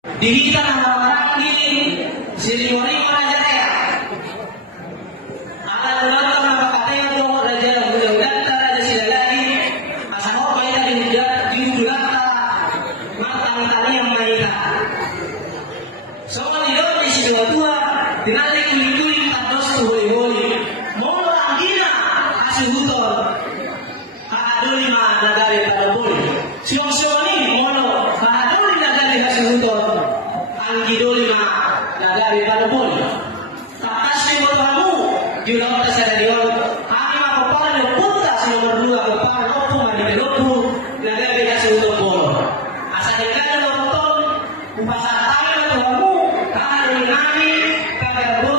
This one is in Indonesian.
Dihita ng orang di siliwari mo na dyan ya. Akan ulang ng makatay mo raja bulan raja sila lagi. Asa mo kaya na dinudulan na matang-tali ang mahita. So kanilon di sila tua dinalik kulit-kulit tapos tuhuli-huli. Molo ang gina asihutol. Kaaduli nagari talabol. Siyong-siyong ni molo kaaduli nagari asihutol. Ang giduli nagari talabol. Tatas ni mo kamu diulang ta sa radio. Ang mga kapal ng punta sa nomor 2 kapal opo manilopo nagari asihutol po. Asa dekat ng motor upasa tayo kamu kaaduli nami kagabo